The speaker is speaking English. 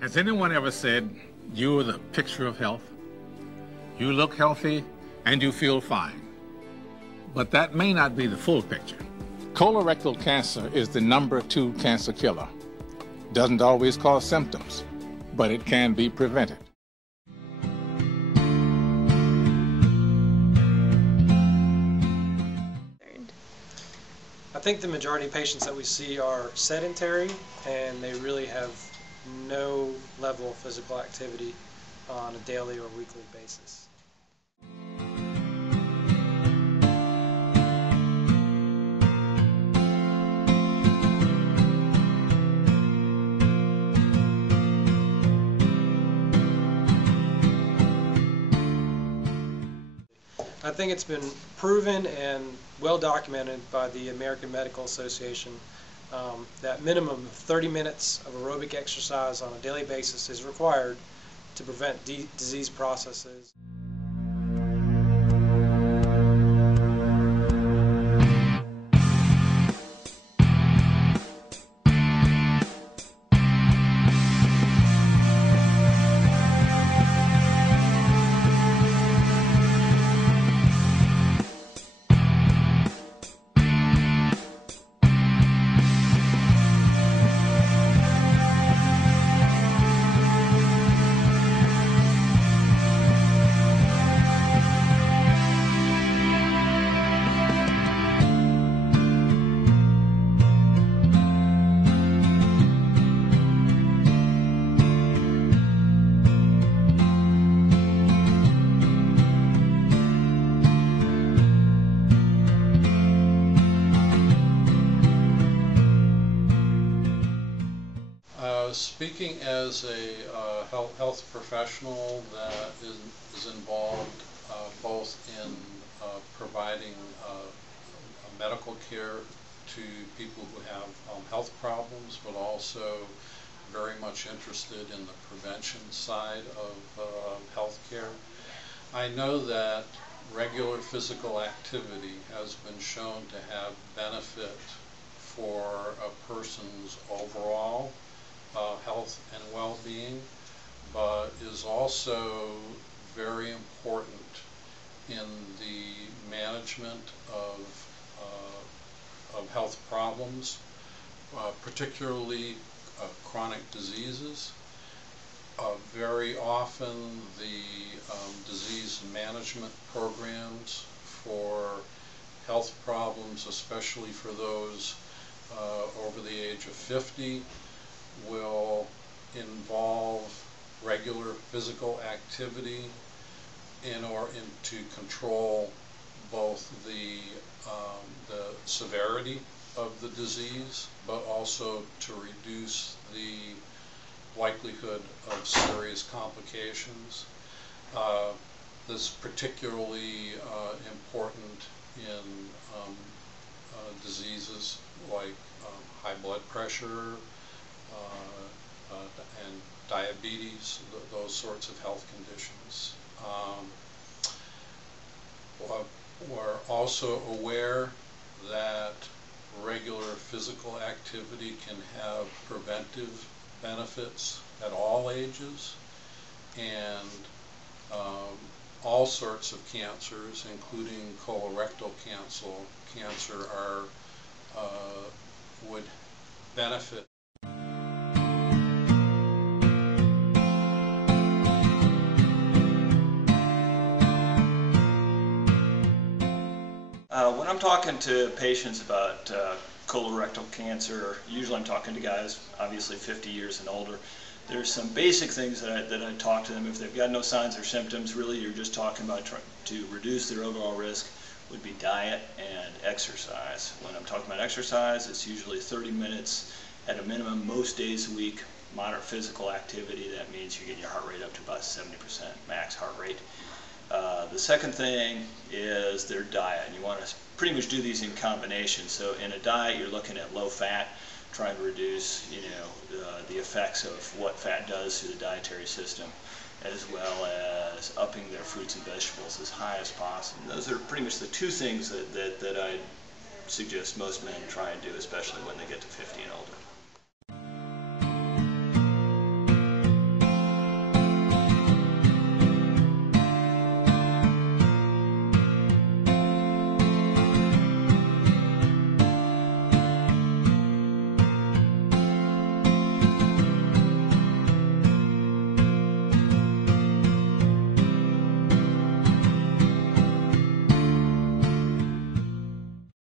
Has anyone ever said, you're the picture of health? You look healthy and you feel fine. But that may not be the full picture. Colorectal cancer is the #2 cancer killer. Doesn't always cause symptoms, but it can be prevented. I think the majority of patients that we see are sedentary, and they really have no level of physical activity on a daily or weekly basis. I think it's been proven and well documented by the American Medical Association that minimum of 30 minutes of aerobic exercise on a daily basis is required to prevent disease processes. Speaking as a health professional that is involved both in providing medical care to people who have health problems, but also very much interested in the prevention side of health care, I know that regular physical activity has been shown to have benefit for a person's overall health and well-being, but is also very important in the management of health problems, particularly chronic diseases. Very often the disease management programs for health problems, especially for those over the age of 50, will involve regular physical activity to control both the severity of the disease, but also to reduce the likelihood of serious complications. This is particularly important in diseases like high blood pressure, and diabetes, those sorts of health conditions. We're also aware that regular physical activity can have preventive benefits at all ages, and all sorts of cancers, including colorectal cancer, would benefit. When I'm talking to patients about colorectal cancer, usually I'm talking to guys obviously 50 years and older. There's some basic things that I talk to them. If they've got no signs or symptoms, really you're just talking about trying to reduce their overall risk, would be diet and exercise. When I'm talking about exercise, it's usually 30 minutes at a minimum most days a week. Moderate physical activity, that means you're getting your heart rate up to about 70% max heart rate. The second thing is their diet, and you want to pretty much do these in combination. So in a diet, you're looking at low fat, trying to reduce the effects of what fat does to the dietary system, as well as upping their fruits and vegetables as high as possible. And those are pretty much the two things that I suggest most men try and do, especially when they get to 50 and older.